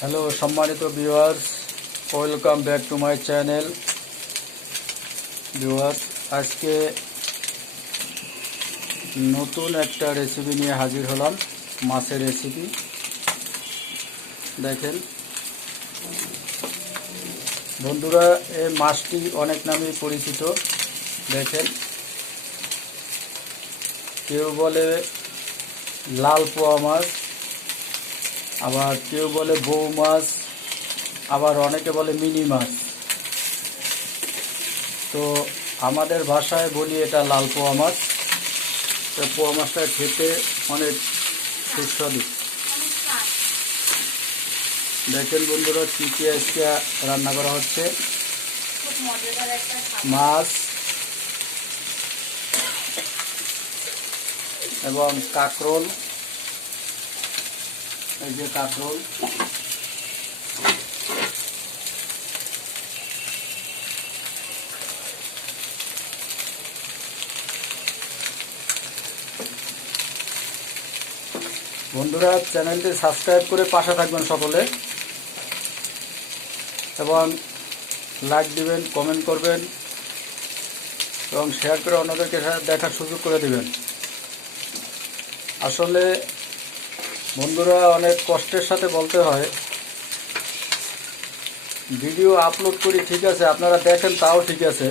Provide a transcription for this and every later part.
Hello সম্মানিত viewers welcome back to my channel viewers আজকে নতুন একটা রেসিপি নিয়ে হাজির হলাম, মাছের রেসিপি দেখেন। বন্ধুরা, এই মাছটি অনেক নামে পরিচিত। দেখেন। কেউ বলে লাল পোয়া মাছ আবার কেউ বলে বউ মাছ, আবার অনেকে বলে মিনি মাছ। তো আমাদের ভাষায় বলি এটা লাল পোয়া মাছ। তো পোয়া মাছটা খেতে অনেক সুস্বাদু। দেখেন বন্ধুরা কী কী আজকে রান্না করা হচ্ছে। মাছ এবং কাঁকরোল। এই যে কাঁকরোল বন্ধুরা, চ্যানেলটি সাবস্ক্রাইব করে পাশে থাকবেন সকলে। এবং লাইক দিবেন, কমেন্ট করবেন, এবং শেয়ার করে অন্যদেরকে দেখার সুযোগ করে দিবেন। আসলে বন্ধুরা, অনেক কষ্টের সাথে বলতে হয়। ভিডিও আপলোড করি ঠিক আছে, আপনারা দেখেন তাও ঠিক আছে।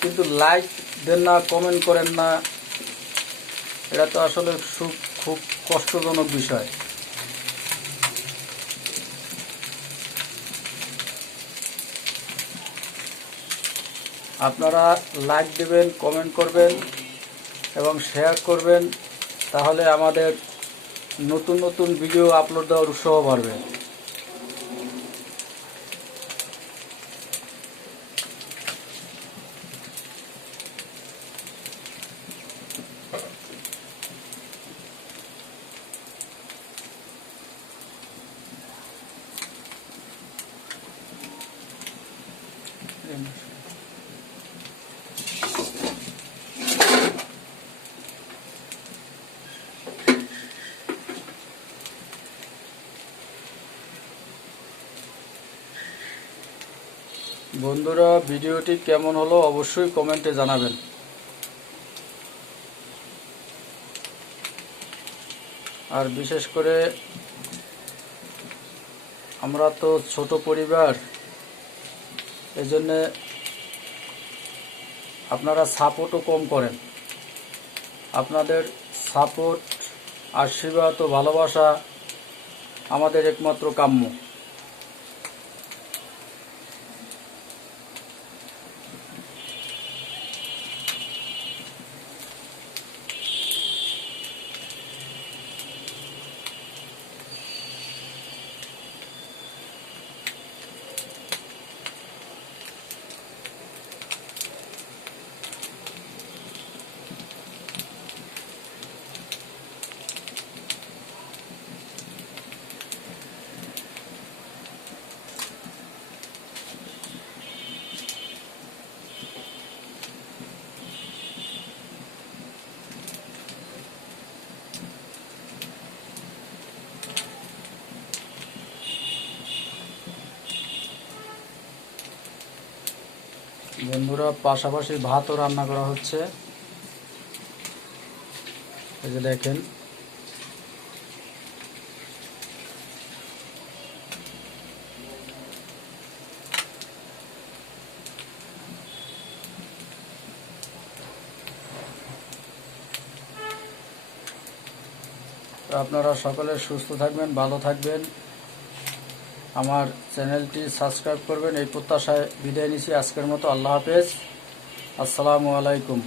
কিন্তু লাইক দেন না কমেন্ট করেন না। এটা তো আসলে খুব খুব কষ্টজনক বিষয়। আপনারা লাইক দেবেন কমেন্ট করবেন এবং শেয়ার করবেন, তাহলে আমাদের নতুন নতুন ভিডিও আপলোড দেওয়ার উৎসাহ বাড়বে। বন্ধুরা, ভিডিওটি কেমন হলো অবশ্যই কমেন্টে জানাবেন। আর বিশেষ করে আমরা তো ছোট পরিবার, এজন্যে আপনারা সাপোর্টও কম করেন। আপনাদের সাপোর্ট, আশীর্বাদ ও ভালোবাসা আমাদের একমাত্র কাম্য। বন্ধুরা, পাশাপাশি ভাতও রান্না করা হচ্ছে। এই যে দেখেন। আপনারা সকলে সুস্থ থাকবেন, ভালো থাকবেন। আমার চ্যানেলটি সাবস্ক্রাইব করবেন। এই প্রত্যাশায় বিদায় নিছি আজকের মতো আল্লাহ হাফেজ। আসসালামু আলাইকুম।